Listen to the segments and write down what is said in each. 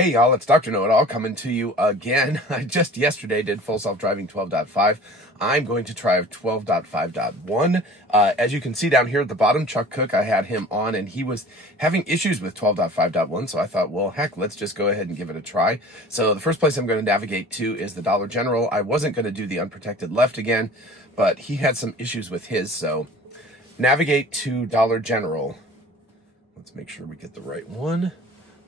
Hey y'all, it's Dr. Know-It-All coming to you again. I just yesterday did full self-driving 12.5. I'm going to try 12.5.1. As you can see down here at the bottom, Chuck Cook, I had him on and he was having issues with 12.5.1. So I thought, well, heck, let's just go ahead and give it a try. So the first place I'm going to navigate to is the Dollar General. I wasn't going to do the unprotected left again, but he had some issues with his. So navigate to Dollar General. Let's make sure we get the right one.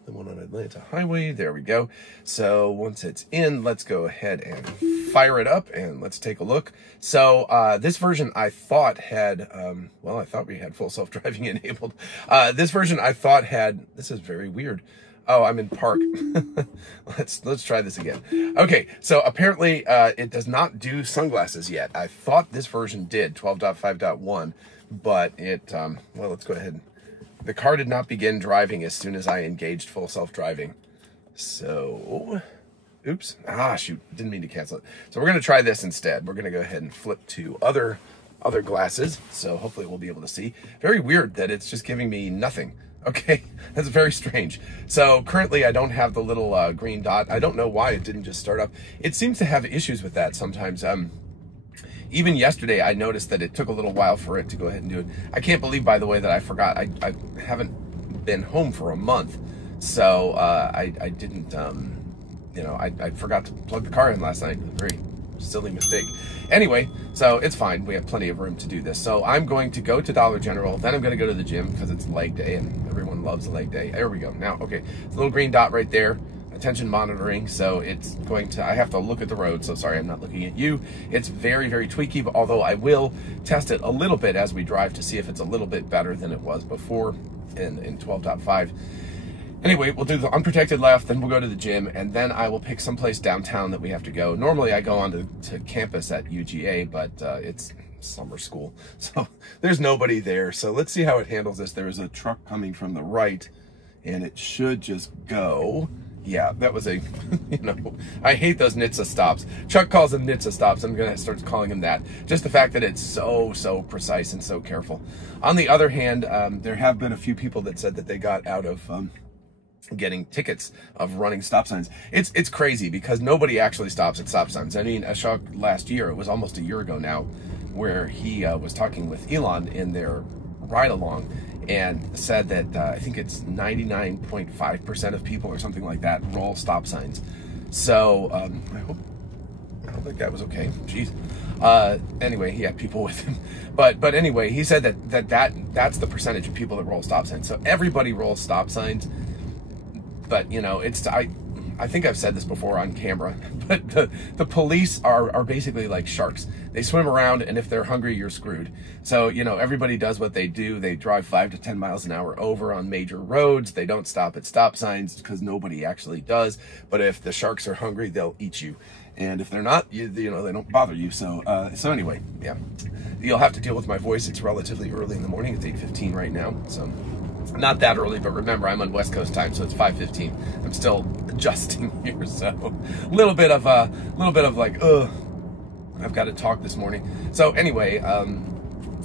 The one on Atlanta Highway, there we go. So once it's in, let's go ahead and fire it up and let's take a look. So this version I thought had, well, I thought we had full self-driving enabled. This version I thought had, this is very weird. Oh, I'm in park. Let's try this again. Okay, so apparently it does not do sunglasses yet. I thought this version did, 12.5.1, but it, well, let's go ahead. The car did not begin driving as soon as I engaged full self-driving. So, oops. Ah, shoot. Didn't mean to cancel it. So we're going to try this instead. We're going to go ahead and flip to other glasses. So hopefully we'll be able to see. Very weird that it's just giving me nothing. Okay, that's very strange. So currently I don't have the little green dot. I don't know why it didn't just start up. It seems to have issues with that sometimes. Even yesterday, I noticed that it took a little while for it to go ahead and do it. I can't believe, by the way, that I forgot. I haven't been home for a month. So I didn't, you know, I forgot to plug the car in last night. Very silly mistake. Anyway, so it's fine. We have plenty of room to do this. So I'm going to go to Dollar General. Then I'm going to go to the gym because it's leg day and everyone loves leg day. There we go. Now, okay, the little green dot right there. Attention monitoring, so it's going to, I have to look at the road, so sorry I'm not looking at you. It's very, very tweaky, but although I will test it a little bit as we drive to see if it's a little bit better than it was before in 12.5. Anyway, we'll do the unprotected left, then we'll go to the gym, and then I will pick someplace downtown that we have to go. Normally I go on to campus at UGA, but it's summer school, so there's nobody there. So let's see how it handles this. There is a truck coming from the right, and it should just go. Yeah, that was a, you know, I hate those NHTSA stops. Chuck calls them NHTSA stops. I'm going to start calling them that. Just the fact that it's so precise and so careful. On the other hand, there have been a few people that said that they got out of getting tickets of running stop signs. It's crazy because nobody actually stops at stop signs. I mean, Ashok last year, it was almost a year ago now, where he was talking with Elon in their ride-along, and said that I think it's 99.5% of people or something like that roll stop signs. So I hope that guy was okay. Jeez. Anyway, he had people with him, but anyway, he said that's the percentage of people that roll stop signs. So everybody rolls stop signs, but you know, it's I think I've said this before on camera, but the police are basically like sharks. They swim around, and if they're hungry, you're screwed. So, you know, everybody does what they do. They drive 5 to 10 miles an hour over on major roads. They don't stop at stop signs because nobody actually does. But if the sharks are hungry, they'll eat you. And if they're not, you know, they don't bother you. So anyway, yeah, you'll have to deal with my voice. It's relatively early in the morning. It's 8:15 right now. So not that early, but remember, I'm on West Coast time, so it's 5:15. I'm still adjusting here, so a little bit of like, I've got to talk this morning. So anyway,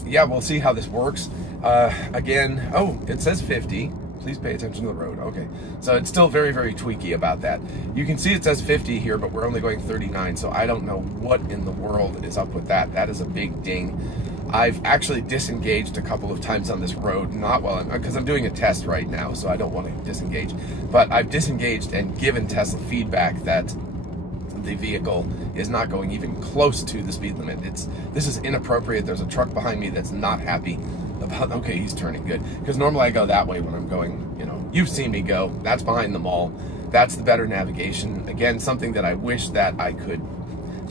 yeah, we'll see how this works. Again, oh, it says 50. Please pay attention to the road. Okay, so it's still very, very tweaky about that. You can see it says 50 here, but we're only going 39, so I don't know what in the world is up with that. That is a big ding. I've actually disengaged a couple of times on this road, not while because I'm doing a test right now, so I don't want to disengage. But I've disengaged and given Tesla feedback that the vehicle is not going even close to the speed limit. This is inappropriate. There's a truck behind me that's not happy about, okay, he's turning good. Because normally I go that way when I'm going, you know, you've seen me go. That's behind the mall. That's the better navigation. Again, something that I wish that I could.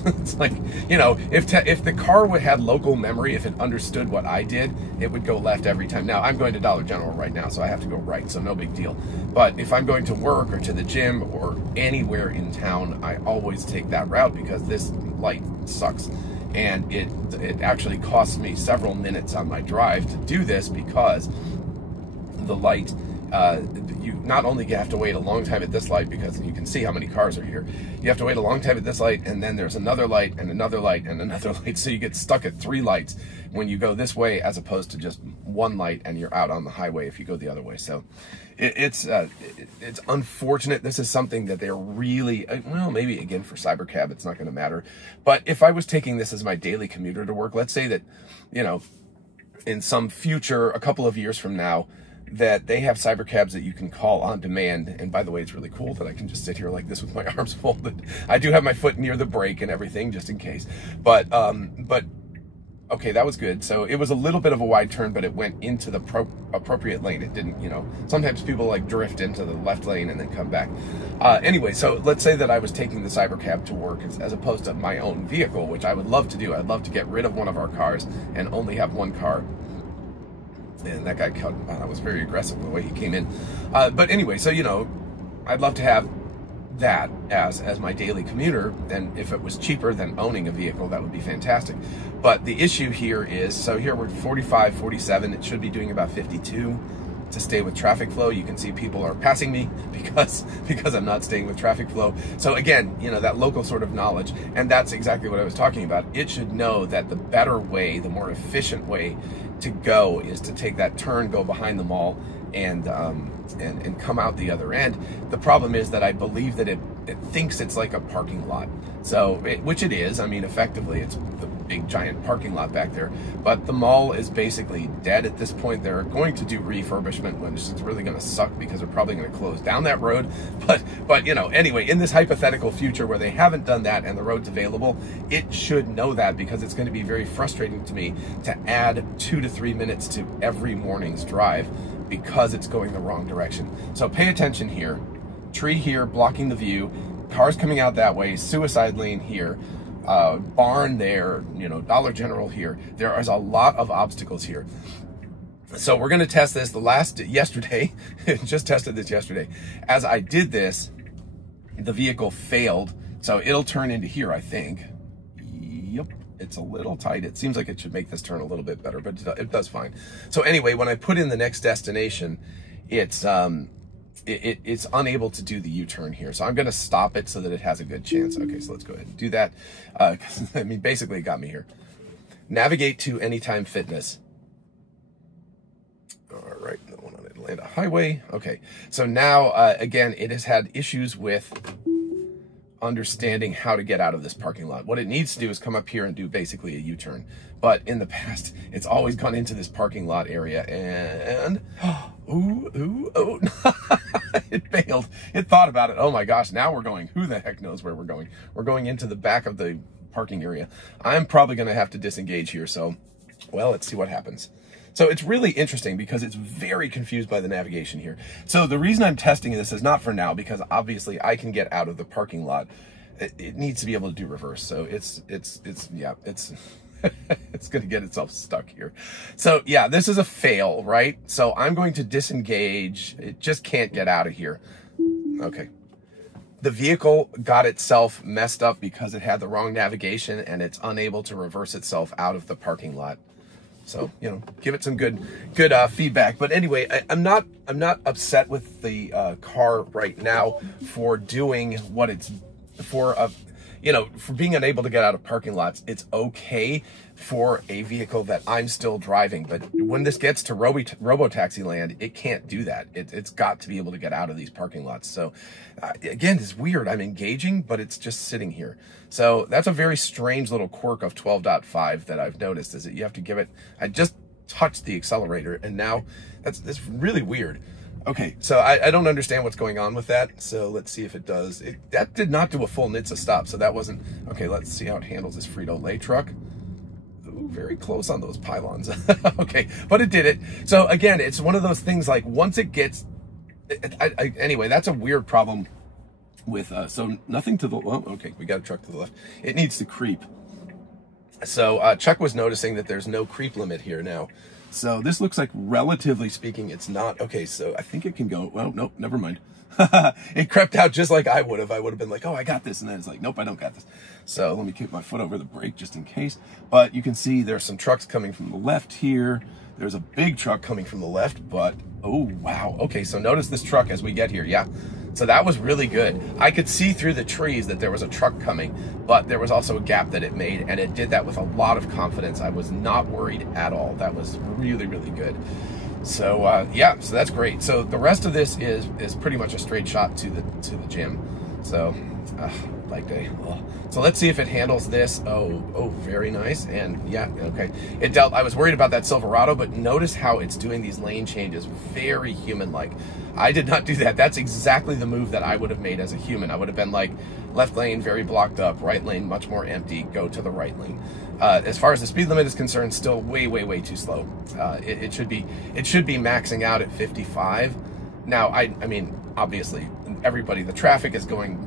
It's like, you know, if the car had local memory, if it understood what I did, it would go left every time. Now, I'm going to Dollar General right now, so I have to go right, so no big deal. But if I'm going to work or to the gym or anywhere in town, I always take that route because this light sucks. And it actually costs me several minutes on my drive to do this because the light you not only have to wait a long time at this light, because you can see how many cars are here. You have to wait a long time at this light, and then there's another light and another light and another light. So you get stuck at 3 lights when you go this way, as opposed to just 1 light and you're out on the highway if you go the other way. So it's unfortunate. This is something that they're really, well, maybe again for Cybercab it's not going to matter, but if I was taking this as my daily commuter to work, let's say that, you know, in some future, a couple of years from now, that they have Cybercabs that you can call on demand. And by the way, it's really cool that I can just sit here like this with my arms folded. I do have my foot near the brake and everything, just in case. But okay, that was good. So it was a little bit of a wide turn, but it went into the appropriate lane. It didn't, you know, sometimes people like drift into the left lane and then come back. Anyway, so let's say that I was taking the Cybercab to work as opposed to my own vehicle, which I would love to do. I'd love to get rid of one of our cars and only have 1 car. And that guy was very aggressive the way he came in. But anyway, so, you know, I'd love to have that as my daily commuter, and if it was cheaper than owning a vehicle, that would be fantastic. But the issue here is, so here we're 45, 47, it should be doing about 52 to stay with traffic flow. You can see people are passing me because I'm not staying with traffic flow. So again, you know, that local sort of knowledge, and that's exactly what I was talking about. It should know that the better way, the more efficient way to go is to take that turn, go behind the mall, and come out the other end. The problem is that I believe that it thinks it's like a parking lot. So, which it is. I mean, effectively, it's the big giant parking lot back there. But the mall is basically dead at this point. They're going to do refurbishment, which is really going to suck because they're probably going to close down that road. But you know, anyway, in this hypothetical future where they haven't done that and the road's available, it should know that, because it's going to be very frustrating to me to add 2 to 3 minutes to every morning's drive because it's going the wrong direction. So pay attention here. Tree here blocking the view, cars coming out that way, suicide lane here, barn there, you know, Dollar General here. There is a lot of obstacles here. So we're going to test this. Yesterday, just tested this yesterday. As I did this, the vehicle failed. So it'll turn into here, I think. Yep. It's a little tight. It seems like it should make this turn a little bit better, but it does fine. So anyway, when I put in the next destination, it's unable to do the U-turn here. So I'm going to stop it so that it has a good chance. Okay, so let's go ahead and do that. 'Cause, I mean, basically it got me here. Navigate to Anytime Fitness. All right, the one on Atlanta Highway. Okay, so now, again, it has had issues with understanding how to get out of this parking lot. What it needs to do is come up here and do basically a U-turn. But in the past, it's always gone into this parking lot area and oh, it failed. It thought about it. Oh my gosh, now we're going, who the heck knows where we're going? We're going into the back of the parking area. I'm probably going to have to disengage here. So, well, let's see what happens. So it's really interesting because it's very confused by the navigation here. So the reason I'm testing this is not for now, because obviously I can get out of the parking lot. It needs to be able to do reverse. So it's it's going to get itself stuck here. So yeah, this is a fail, right? So I'm going to disengage. It just can't get out of here. Okay. The vehicle got itself messed up because it had the wrong navigation and it's unable to reverse itself out of the parking lot. So, you know, give it some good feedback. But anyway, I'm not upset with the car right now for doing what it's for. You know, for being unable to get out of parking lots. It's okay for a vehicle that I'm still driving. But when this gets to robo-taxi land, it can't do that. It's got to be able to get out of these parking lots. So again, it's weird. I'm engaging, but it's just sitting here. So that's a very strange little quirk of 12.5 that I've noticed, is that you have to give it, I just touched the accelerator and now that's really weird. Okay, so I don't understand what's going on with that. So let's see if it does. That did not do a full NHTSA stop, so that wasn't, okay, let's see how it handles this Frito-Lay truck. Ooh, very close on those pylons. Okay, but it did it. So again, it's one of those things like once it gets, anyway, that's a weird problem with, so nothing to the, well, okay, we got a truck to the left. It needs to creep. So Chuck was noticing that there's no creep limit here now. So this looks like, relatively speaking, it's not. Okay, so I think it can go, well, nope, never mind. It crept out just like I would have. I would have been like, oh, I got this. And then it's like, nope, I don't got this. So let me kick my foot over the brake just in case. But you can see there's some trucks coming from the left here. There's a big truck coming from the left, but oh, wow. Okay, so notice this truck as we get here, yeah? So that was really good. I could see through the trees that there was a truck coming, but there was also a gap that it made, and it did that with a lot of confidence. I was not worried at all. That was really, really good. So yeah, so that's great. So the rest of this is pretty much a straight shot to the gym. So leg day. Oh. So let's see if it handles this. Oh, very nice. And yeah, okay. It dealt. I was worried about that Silverado, but notice how it's doing these lane changes, very human-like. I did not do that. That's exactly the move that I would have made as a human. I would have been like, left lane very blocked up, right lane much more empty, go to the right lane. As far as the speed limit is concerned, still way too slow. It should be maxing out at 55. Now, I mean, obviously, everybody, the traffic is going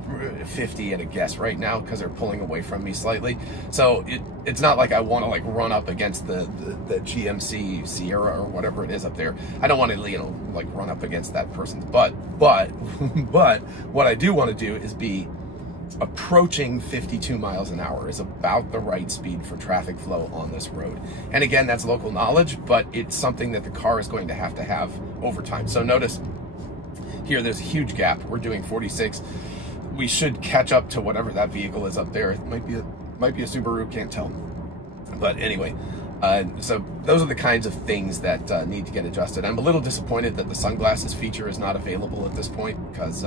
50 at a guess right now because they're pulling away from me slightly. So it's not like I want to like run up against the GMC Sierra or whatever it is up there. I don't want to, you know, like run up against that person. But what I do want to do is be approaching 52 miles an hour is about the right speed for traffic flow on this road. And again, that's local knowledge, but it's something that the car is going to have over time. So notice here, there's a huge gap. We're doing 46. We should catch up to whatever that vehicle is up there. It might be a Subaru, can't tell. But anyway, so those are the kinds of things that need to get adjusted. I'm a little disappointed that the sunglasses feature is not available at this point because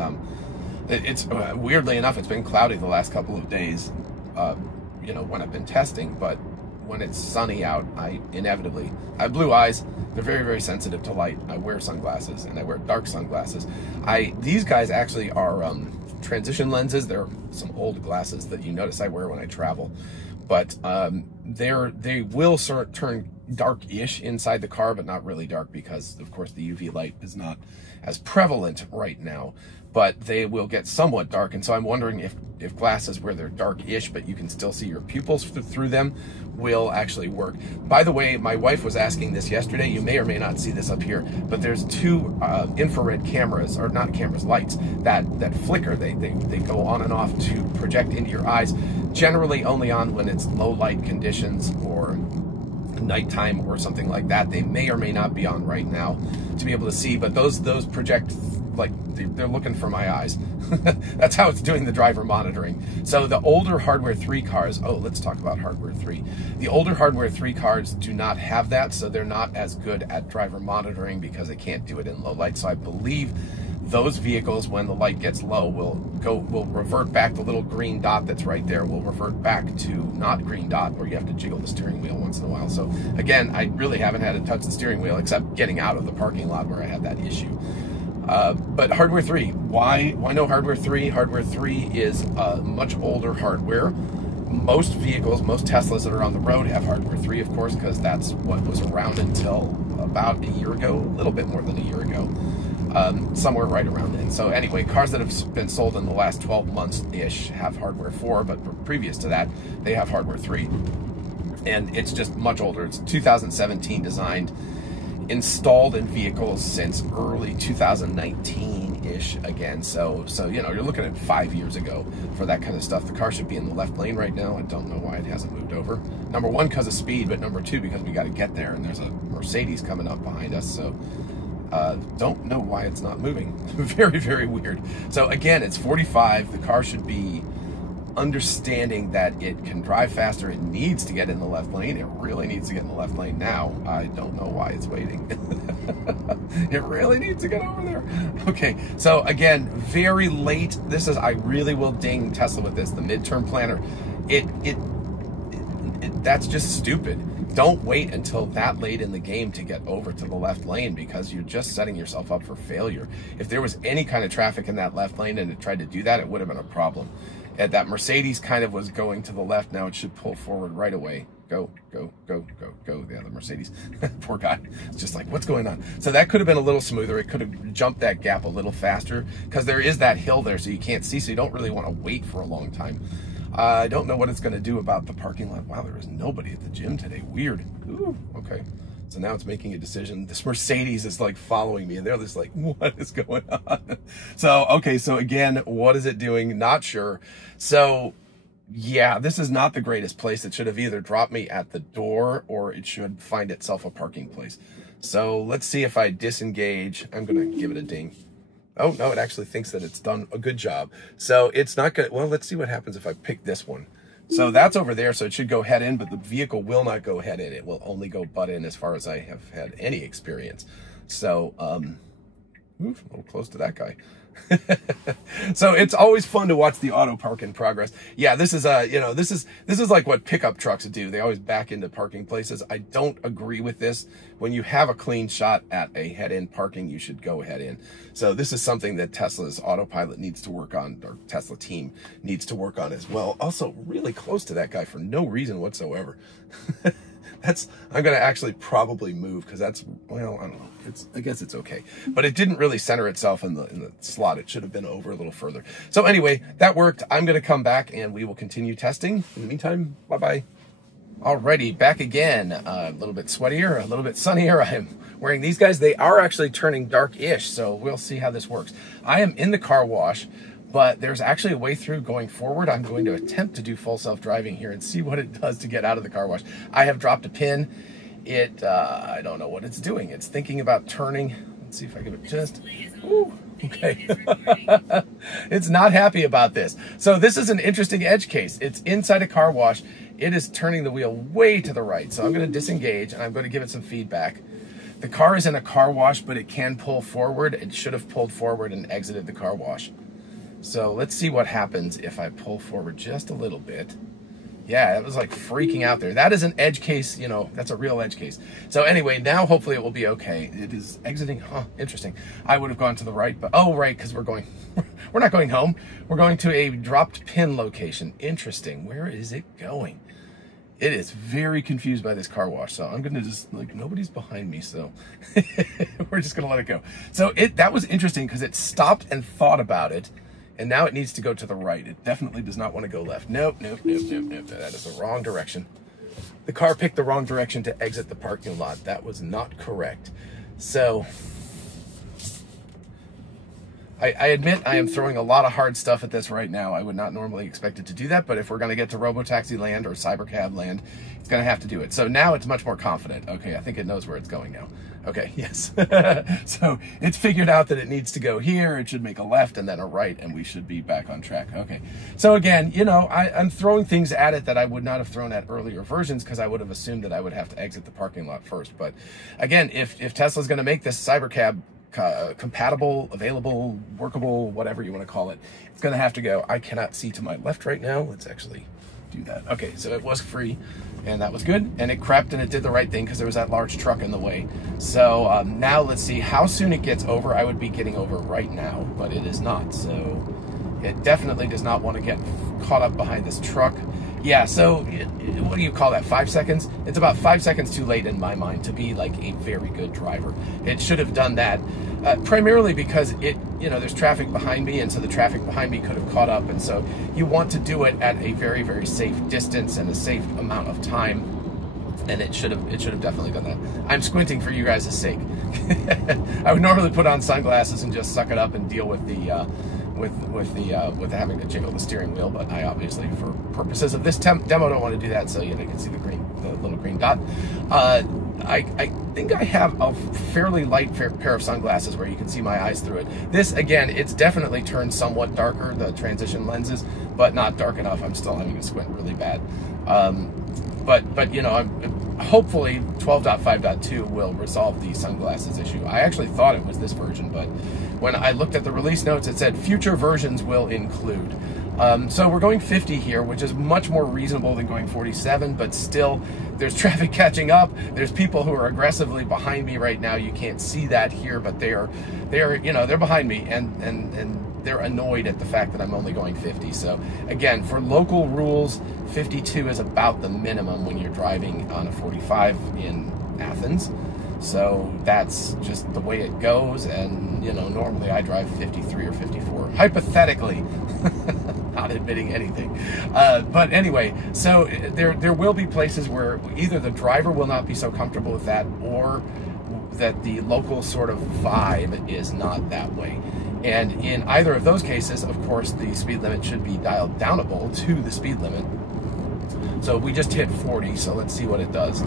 it's weirdly enough, it's been cloudy the last couple of days, you know, when I've been testing, but when it's sunny out, I have blue eyes. They're very sensitive to light. I wear sunglasses, and I wear dark sunglasses. These guys actually are transition lenses. They're some old glasses that you notice I wear when I travel, but they will sort of turn dark-ish inside the car, but not really dark because, of course, the UV light is not as prevalent right now. But they will get somewhat dark, and so I'm wondering if glasses where they're dark-ish, but you can still see your pupils through them, will actually work. By the way, my wife was asking this yesterday. You may or may not see this up here, but there's two infrared cameras, or not cameras, lights, that flicker. They go on and off to project into your eyes, generally only on when it's low light conditions or nighttime or something like that. They may or may not be on right now to be able to see, but those project, like, they're looking for my eyes. That's how it's doing the driver monitoring. So the older Hardware 3 cars, let's talk about Hardware 3. The older Hardware 3 cars do not have that, so they're not as good at driver monitoring because they can't do it in low light. So I believe those vehicles, when the light gets low, will revert back. The little green dot that's right there will revert back to not green dot, where you have to jiggle the steering wheel once in a while. So again, I really haven't had to touch the steering wheel except getting out of the parking lot where I had that issue. But Hardware 3, why no Hardware 3? Hardware 3 is much older hardware. Most vehicles, most Teslas that are on the road have Hardware 3, of course, because that's what was around until about a year ago, a little bit more than a year ago, somewhere right around then. So anyway, cars that have been sold in the last 12 months-ish have Hardware 4, but previous to that, they have Hardware 3. And it's just much older. It's 2017 designed, installed in vehicles since early 2019-ish again. So you know, you're looking at 5 years ago for that kind of stuff. The car should be in the left lane right now. I don't know why it hasn't moved over. Number one, because of speed, but number two, because we got to get there, and there's a Mercedes coming up behind us. So don't know why it's not moving. Very weird. So again, it's 45. The car should be understanding that it can drive faster. It needs to get in the left lane. It really needs to get in the left lane now. I don't know why it's waiting. It really needs to get over there. Okay, so again, very late. This is, I really will ding Tesla with this, the midterm planner. That's just stupid. Don't wait until that late in the game to get over to the left lane, because you're just setting yourself up for failure. If there was any kind of traffic in that left lane and it tried to do that, it would have been a problem. And that Mercedes kind of was going to the left. Now it should pull forward right away. Go, the other Mercedes. Poor guy. It's just like, what's going on? So that could have been a little smoother. It could have jumped that gap a little faster, because there is that hill there, so you can't see, so you don't really want to wait for a long time. I don't know what it's going to do about the parking lot. Wow, there is nobody at the gym today. Weird. Ooh, okay. So now it's making a decision. This Mercedes is like following me and they're just like, what is going on? So, okay, so again, what is it doing? Not sure. So yeah, this is not the greatest place. It should have either dropped me at the door or it should find itself a parking place. So let's see if I disengage. I'm going to give it a ding. Oh, no, it actually thinks that it's done a good job. So it's not good. Well, let's see what happens if I pick this one. So that's over there, so it should go head in, but the vehicle will not go head in. It will only go butt in as far as I have had any experience. So, oof, a little close to that guy. So it's always fun to watch the auto park in progress. Yeah, this is you know, this is like what pickup trucks do. They always back into parking places. I don't agree with this. When you have a clean shot at a head-in parking, you should go head in. So this is something that Tesla's autopilot needs to work on, or Tesla team needs to work on as well. Also really close to that guy for no reason whatsoever. I'm going to actually probably move because that's, well, I don't know. I guess it's okay. But it didn't really center itself in the slot. It should have been over a little further. So anyway, that worked. I'm going to come back and we will continue testing. In the meantime, bye-bye. Alrighty, back again. A little bit sweatier, a little bit sunnier. I'm wearing these guys. They are actually turning dark-ish, so we'll see how this works. I am in the car wash, but there's actually a way through going forward. I'm going to attempt to do full self-driving here and see what it does to get out of the car wash. I have dropped a pin. I don't know what it's doing. It's thinking about turning. Let's see if I give it just, ooh, okay. It's not happy about this. So this is an interesting edge case. It's inside a car wash. It is turning the wheel way to the right. So I'm going to disengage and I'm going to give it some feedback. The car is in a car wash, but it can pull forward. It should have pulled forward and exited the car wash. So let's see what happens if I pull forward just a little bit. Yeah, it was like freaking out there. That is an edge case, you know, that's a real edge case. So anyway, now hopefully it will be okay. It is exiting, huh, interesting. I would have gone to the right, but, oh, right, because we're not going home. We're going to a dropped pin location. Interesting, where is it going? It is very confused by this car wash, so I'm going to just, like, nobody's behind me, so we're just going to let it go. So that was interesting because it stopped and thought about it. And now it needs to go to the right. It definitely does not want to go left. Nope, nope, nope, nope, nope. That is the wrong direction. The car picked the wrong direction to exit the parking lot. That was not correct. So, I admit I am throwing a lot of hard stuff at this right now. I would not normally expect it to do that, but if we're going to get to Robotaxi land or Cybercab land, it's going to have to do it. So now it's much more confident. Okay, I think it knows where it's going now. Okay, yes. So it's figured out that it needs to go here. It should make a left and then a right, and we should be back on track. Okay. So again, you know, I'm throwing things at it that I would not have thrown at earlier versions because I would have assumed that I would have to exit the parking lot first. But again, if Tesla's going to make this Cybercab compatible, available, workable, whatever you want to call it, it's going to have to go. I cannot see to my left right now. Let's actually do that. Okay, so it was free and that was good, and it crept and it did the right thing because there was that large truck in the way. So now let's see how soon it gets over. I would be getting over right now, but it is not. So it definitely does not want to get caught up behind this truck. Yeah, so what do you call that, 5 seconds? It's about 5 seconds too late in my mind to be like a very good driver. It should have done that primarily because there's traffic behind me, and so the traffic behind me could have caught up, and so you want to do it at a very, very safe distance and a safe amount of time, and it should have definitely done that. I'm squinting for you guys' sake. I would normally put on sunglasses and just suck it up and deal with the with having to jiggle the steering wheel, but I obviously, for purposes of this demo, don't want to do that. So you can see the little green dot. I think I have a fairly light pair of sunglasses where you can see my eyes through it. This, again, it's definitely turned somewhat darker, the transition lenses, but not dark enough. I'm still having to squint really bad. But hopefully 12.5.2 will resolve the sunglasses issue. I actually thought it was this version, but when I looked at the release notes, it said future versions will include. So we're going 50 here, which is much more reasonable than going 47, but still there's traffic catching up. There's people who are aggressively behind me right now. You can't see that here, but they're behind me, and they're annoyed at the fact that I'm only going 50. So again, for local rules, 52 is about the minimum when you're driving on a 45 in Athens. So that's just the way it goes, and normally I drive 53 or 54, hypothetically. not admitting anything. But anyway, so there will be places where either the driver will not be so comfortable with that, or that the local sort of vibe is not that way. And in either of those cases, of course, the speed limit should be dialed downable to the speed limit. So we just hit 40, so let's see what it does.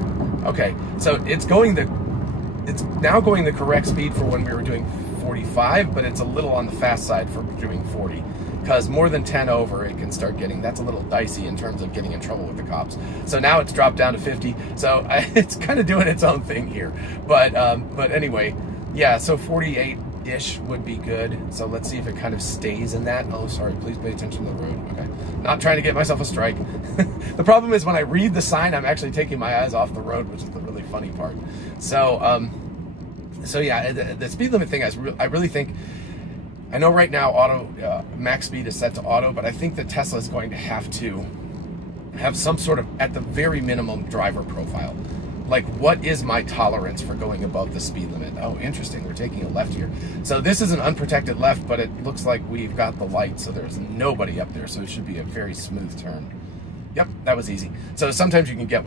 Okay, so it's now going the correct speed for when we were doing 45, but it's a little on the fast side for doing 40. Because more than 10 over, it can start getting, that's a little dicey in terms of getting in trouble with the cops. So now it's dropped down to 50. So it's kind of doing its own thing here. But anyway, yeah, so 48-ish would be good. So let's see if it kind of stays in that. Oh, sorry, please pay attention to the road. Okay, not trying to get myself a strike. The problem is when I read the sign, I'm actually taking my eyes off the road, which is the really funny part. So, so yeah, the speed limit thing, I really think, I know right now auto max speed is set to auto, but I think that Tesla is going to have some sort of, at the very minimum, driver profile. Like, what is my tolerance for going above the speed limit? Oh, interesting, we're taking a left here. So this is an unprotected left, but it looks like we've got the light, so there's nobody up there, so it should be a very smooth turn. Yep, that was easy. So sometimes you can get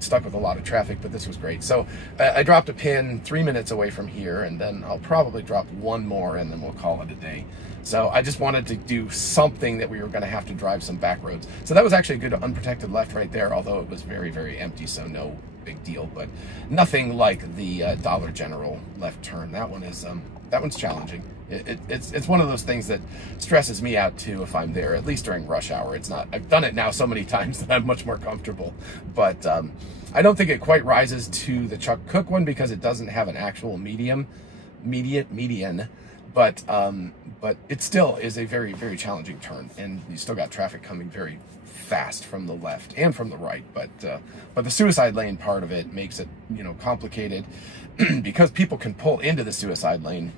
stuck with a lot of traffic, but this was great. So I dropped a pin 3 minutes away from here, and then I'll probably drop one more, and then we'll call it a day. So I just wanted to do something that we were going to have to drive some back roads. So that was actually a good unprotected left right there, although it was very, very empty, so no big deal. But nothing like the Dollar General left turn. That one's challenging. It's one of those things that stresses me out too if I'm there, at least during rush hour. It's not, I've done it now so many times that I'm much more comfortable, but I don't think it quite rises to the Chuck Cook one because it doesn't have an actual median, but it still is a very, very challenging turn, and you still got traffic coming very fast from the left and from the right, but the suicide lane part of it makes it, you know, complicated because people can pull into the suicide lane.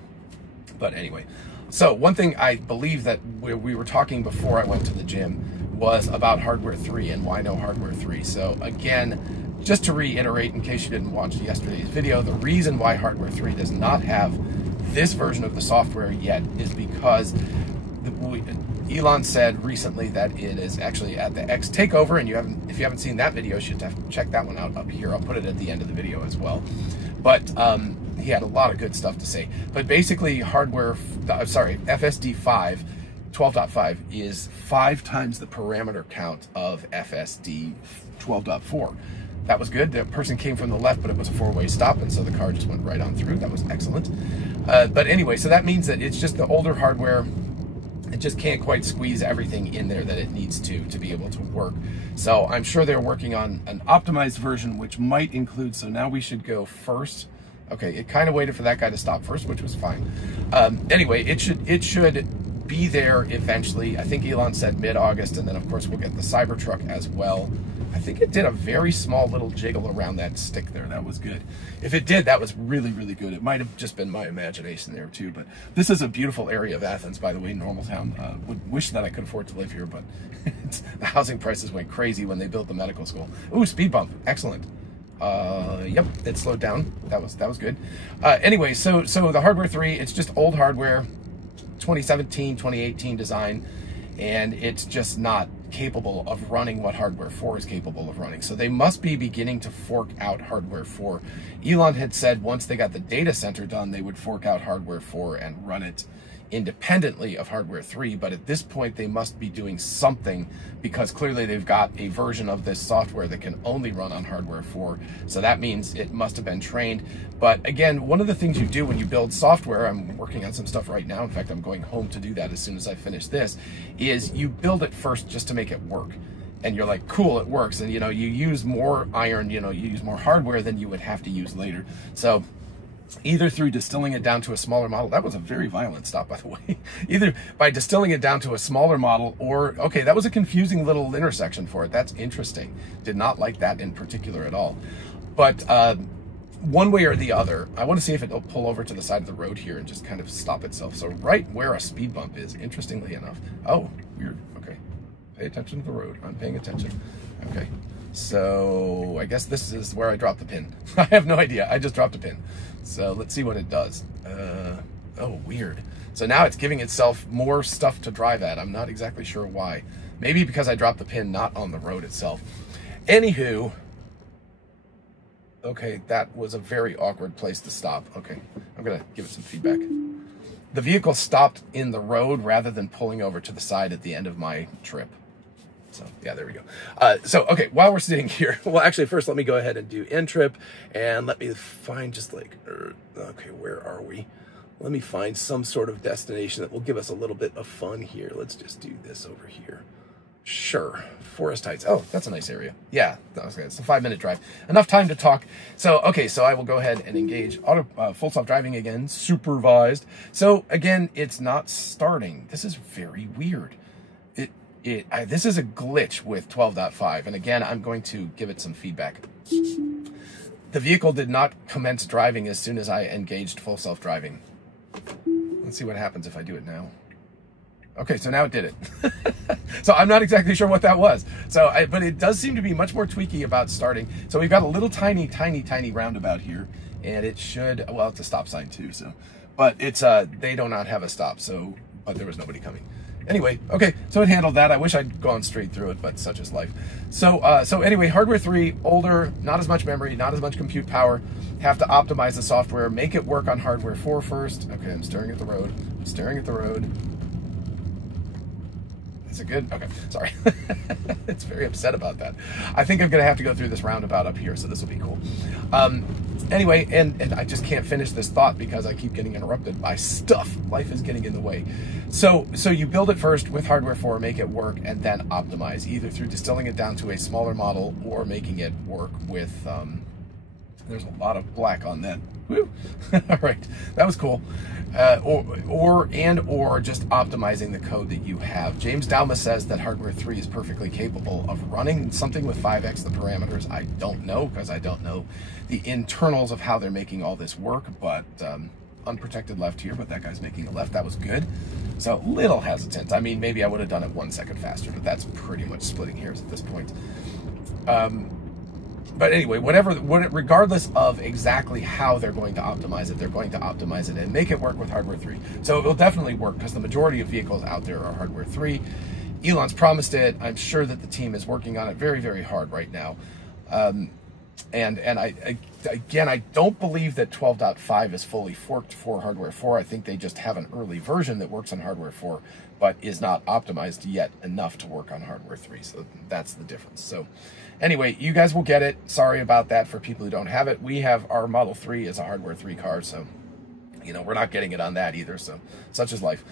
But anyway, so one thing I believe that we were talking before I went to the gym was about Hardware 3 and why no Hardware 3. So again, just to reiterate, in case you didn't watch yesterday's video, the reason why Hardware 3 does not have this version of the software yet is because Elon said recently that it is actually at the X takeover, and if you haven't seen that video, you should have to check that one out up here. I'll put it at the end of the video as well. But he had a lot of good stuff to say. But basically, FSD 5, 12.5 is 5 times the parameter count of FSD 12.4. That was good. The person came from the left, but it was a 4-way stop, and so the car just went right on through. That was excellent. But anyway, so that means that it's just the older hardware. It just can't quite squeeze everything in there that it needs to be able to work. So I'm sure they're working on an optimized version, which might include, so now we should go first. Okay, it kind of waited for that guy to stop first, which was fine. Anyway, it should be there eventually. I think Elon said mid-August, and then of course we'll get the Cybertruck as well. I think it did a very small little jiggle around that stick there. That was good. If it did, that was really, really good. It might have just been my imagination there too, but this is a beautiful area of Athens, by the way, normal town. Would wish that I could afford to live here, but the housing prices went crazy when they built the medical school. Ooh, speed bump, excellent. Yep, it slowed down. That was good. Anyway, so the Hardware 3, it's just old hardware, 2017, 2018 design, and it's just not capable of running what Hardware 4 is capable of running. So they must be beginning to fork out Hardware 4. Elon had said once they got the data center done, they would fork out Hardware 4 and run it independently of Hardware 3, but at this point they must be doing something because clearly they've got a version of this software that can only run on Hardware 4, so that means it must have been trained. But again, one of the things you do when you build software, I'm working on some stuff right now, in fact I'm going home to do that as soon as I finish this, is you build it first just to make it work. And you're like, cool, it works, and you know, you use more iron, you know, you use more hardware than you would have to use later. So either through distilling it down to a smaller model, that was a very violent stop, by the way, either by distilling it down to a smaller model, or, okay, that was a confusing little intersection for it. That's interesting. Did not like that in particular at all. But one way or the other, I want to see if it'll pull over to the side of the road here and just kind of stop itself. So right where a speed bump is, interestingly enough. Oh, weird. Okay. Pay attention to the road. I'm paying attention. Okay. So I guess this is where I dropped the pin. I have no idea. I just dropped a pin. So let's see what it does. Oh, weird. So now it's giving itself more stuff to drive at. I'm not exactly sure why. Maybe because I dropped the pin not on the road itself. Anywho, okay, that was a very awkward place to stop. Okay, I'm gonna give it some feedback. The vehicle stopped in the road rather than pulling over to the side at the end of my trip. So yeah, there we go. So, okay, while we're sitting here, well, actually first let me go ahead and do end trip, and let me find just like, okay, where are we? Let me find some sort of destination that will give us a little bit of fun here. Let's just do this over here. Sure, Forest Heights. Oh, that's a nice area. Yeah, it's a 5-minute drive. Enough time to talk. So, okay, so I will go ahead and engage full self-driving again, supervised. So again, it's not starting. This is very weird. This is a glitch with 12.5, and again, I'm going to give it some feedback. The vehicle did not commence driving as soon as I engaged full self-driving. Let's see what happens if I do it now. Okay, so now it did it. So I'm not exactly sure what that was. So, but it does seem to be much more tweaky about starting. So we've got a little tiny roundabout here, and it should, well, it's a stop sign too. So, but it's they do not have a stop. So, but there was nobody coming. Anyway, okay, so it handled that. I wish I'd gone straight through it, but such is life. So, so anyway, hardware 3, older, not as much memory, not as much compute power. Have to optimize the software, make it work on hardware 4 first. Okay, I'm staring at the road. I'm staring at the road. Is it good? Okay, sorry. It's very upset about that. I think I'm gonna have to go through this roundabout up here, so this will be cool. Anyway, and I just can't finish this thought because I keep getting interrupted by stuff. Life is getting in the way. So you build it first with hardware 4, make it work, and then optimize, either through distilling it down to a smaller model or making it work with, there's a lot of black on that. Woo. All right, that was cool. Or just optimizing the code that you have. James Dalma says that hardware 3 is perfectly capable of running something with 5x the parameters. I don't know, because I don't know the internals of how they're making all this work, but unprotected left here, but that guy's making a left. That was good. So a little hesitant. I mean, maybe I would have done it 1 second faster, but that's pretty much splitting hairs at this point. But anyway, regardless of exactly how they're going to optimize it, they're going to optimize it and make it work with hardware 3. So it will definitely work because the majority of vehicles out there are hardware 3. Elon's promised it. I'm sure that the team is working on it very, very hard right now. And I don't believe that 12.5 is fully forked for hardware 4. I think they just have an early version that works on hardware 4, but is not optimized yet enough to work on hardware 3. So that's the difference. So anyway, you guys will get it. Sorry about that for people who don't have it. We have our Model 3 as a hardware 3 car, so you know, we're not getting it on that either, so such is life.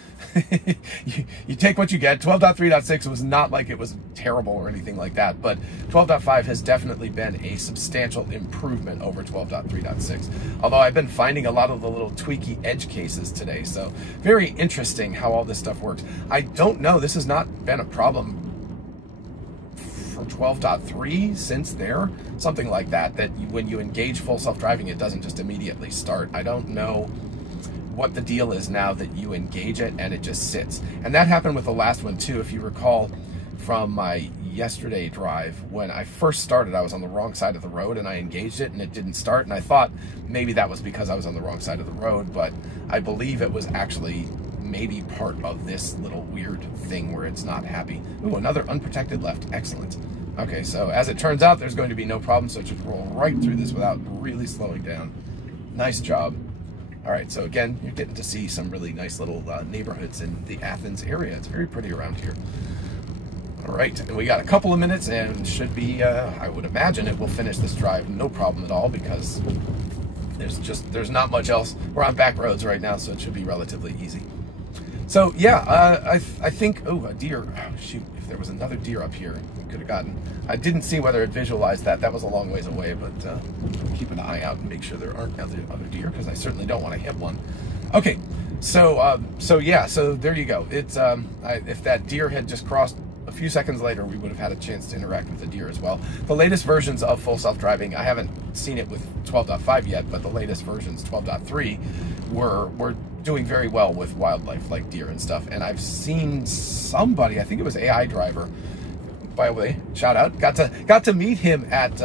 you take what you get. 12.3.6 was not like it was terrible or anything like that, but 12.5 has definitely been a substantial improvement over 12.3.6. Although I've been finding a lot of the little tweaky edge cases today, so very interesting how all this stuff works. I don't know, this has not been a problem for 12.3 since there, something like that, when you engage full self-driving, it doesn't just immediately start. I don't know what the deal is now that you engage it and it just sits. And that happened with the last one too. If you recall from my yesterday drive, when I first started, I was on the wrong side of the road and I engaged it and it didn't start. And I thought maybe that was because I was on the wrong side of the road, but I believe it was actually maybe part of this little weird thing where it's not happy. Ooh, another unprotected left. Excellent. Okay, so as it turns out, there's going to be no problem, so it should roll right through this without really slowing down. Nice job. All right, so again, you're getting to see some really nice little neighborhoods in the Athens area. It's very pretty around here. All right, and we got a couple of minutes and should be, I would imagine it will finish this drive no problem at all because there's not much else. We're on back roads right now, so it should be relatively easy. So yeah, I think, oh, a deer. Oh, shoot, if there was another deer up here, we could have gotten. I didn't see whether it visualized that. That was a long ways away, but keep an eye out and make sure there aren't other deer because I certainly don't want to hit one. Okay, so yeah, so there you go. It's if that deer had just crossed a few seconds later, we would have had a chance to interact with the deer as well. The latest versions of full self-driving, I haven't seen it with 12.5 yet, but the latest versions, 12.3, were doing very well with wildlife like deer and stuff. And I've seen somebody, I think it was AI Driver, by the way, shout out, got to meet him at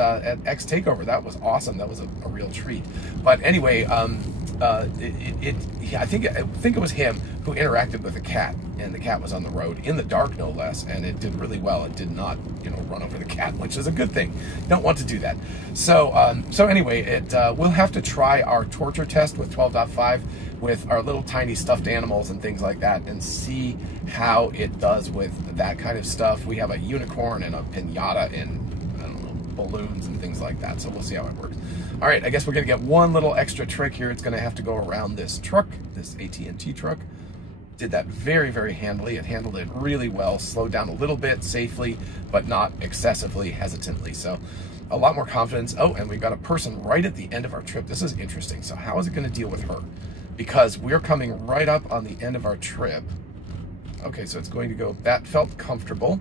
X Takeover. That was awesome. That was a real treat. But anyway, I think it was him who interacted with a cat, and the cat was on the road in the dark, no less, and it did really well. It did not, run over the cat, which is a good thing. You don't want to do that. So, so anyway, we'll have to try our torture test with 12.5 with our little tiny stuffed animals and things like that, and see how it does with that kind of stuff. We have a unicorn and a pinata and balloons and things like that, so we'll see how it works. All right, I guess we're gonna get one little extra trick here. It's gonna have to go around this truck, this AT&T truck. Did that very, very handily. It handled it really well, slowed down a little bit safely, but not excessively hesitantly. So a lot more confidence. Oh, and we've got a person right at the end of our trip. This is interesting. So how is it gonna deal with her? Because we're coming right up on the end of our trip. Okay, so it's going to go, that felt comfortable.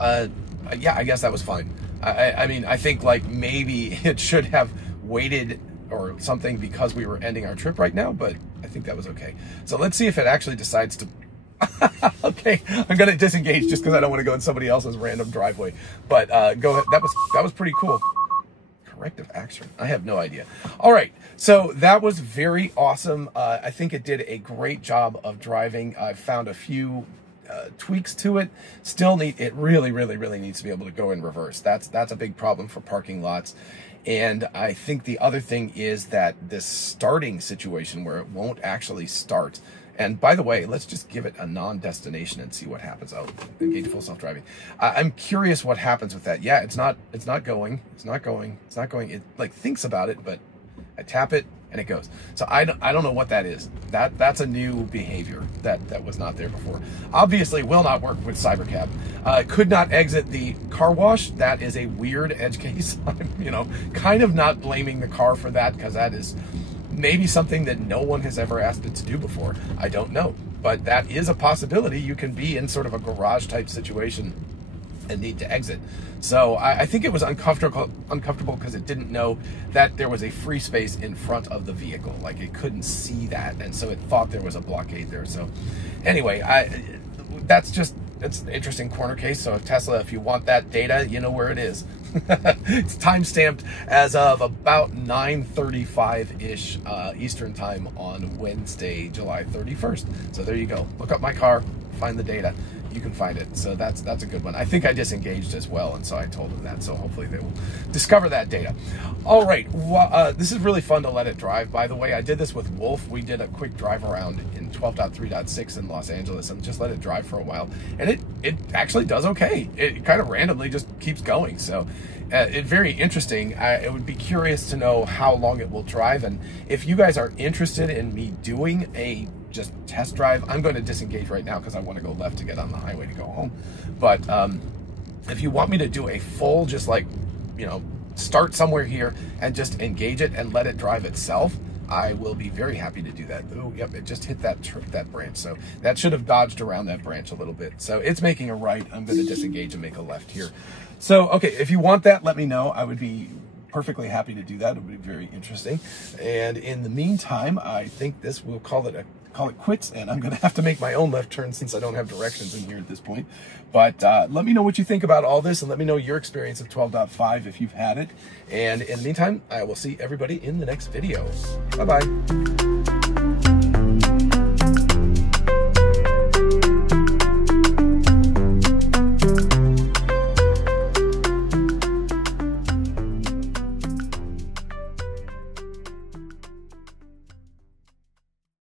Yeah, I guess that was fine. I mean, I think like maybe it should have waited or something because we were ending our trip right now, but I think that was okay. So let's see if it actually decides to, okay, I'm gonna disengage just because I don't want to go in somebody else's random driveway, but go ahead. That was pretty cool. Corrective action, I have no idea. All right, so that was very awesome. I think it did a great job of driving. I found a few tweaks to it. Still it really needs to be able to go in reverse. That's a big problem for parking lots. And I think the other thing is that this starting situation where it won't actually start. And by the way, let's just give it a non-destination and see what happens. Oh, engage full self-driving. I'm curious what happens with that. Yeah, it's not going. It like thinks about it, but I tap it and it goes. So I don't know what that is. That's a new behavior that was not there before. Obviously will not work with Cybercab. Could not exit the car wash. That is a weird edge case. I'm, kind of not blaming the car for that, because that is maybe something that no one has ever asked it to do before. I don't know, but that is a possibility. You can be in sort of a garage type situation and need to exit. So I think it was uncomfortable because it didn't know that there was a free space in front of the vehicle. Like it couldn't see that, and so it thought there was a blockade there. So anyway, it's an interesting corner case. So Tesla, if you want that data, you know where it is. It's time-stamped as of about 9:35-ish Eastern time on Wednesday, July 31st. So there you go. Look up my car, find the data. You can find it. So that's a good one. I think I disengaged as well, and so I told them that. So hopefully they will discover that data. All right. Well, this is really fun to let it drive. By the way, I did this with Wolf. We did a quick drive around in 12.3.6 in Los Angeles and just let it drive for a while, and it actually does okay. It kind of randomly just keeps going. So it's very interesting. I would be curious to know how long it will drive, and if you guys are interested in me doing a just test drive, I'm going to disengage right now because I want to go left to get on the highway to go home. But if you want me to do a full, just like, start somewhere here and just engage it and let it drive itself, I will be very happy to do that. Oh, yep, it just hit that branch. So that should have dodged around that branch a little bit. So it's making a right. I'm going to disengage and make a left here. So, okay, if you want that, let me know. I would be perfectly happy to do that. It would be very interesting. And in the meantime, I think we'll call it quits, and I'm going to have to make my own left turn since I don't have directions in here at this point. But let me know what you think about all this, and let me know your experience of 12.5 if you've had it. And in the meantime, I will see everybody in the next video. Bye-bye.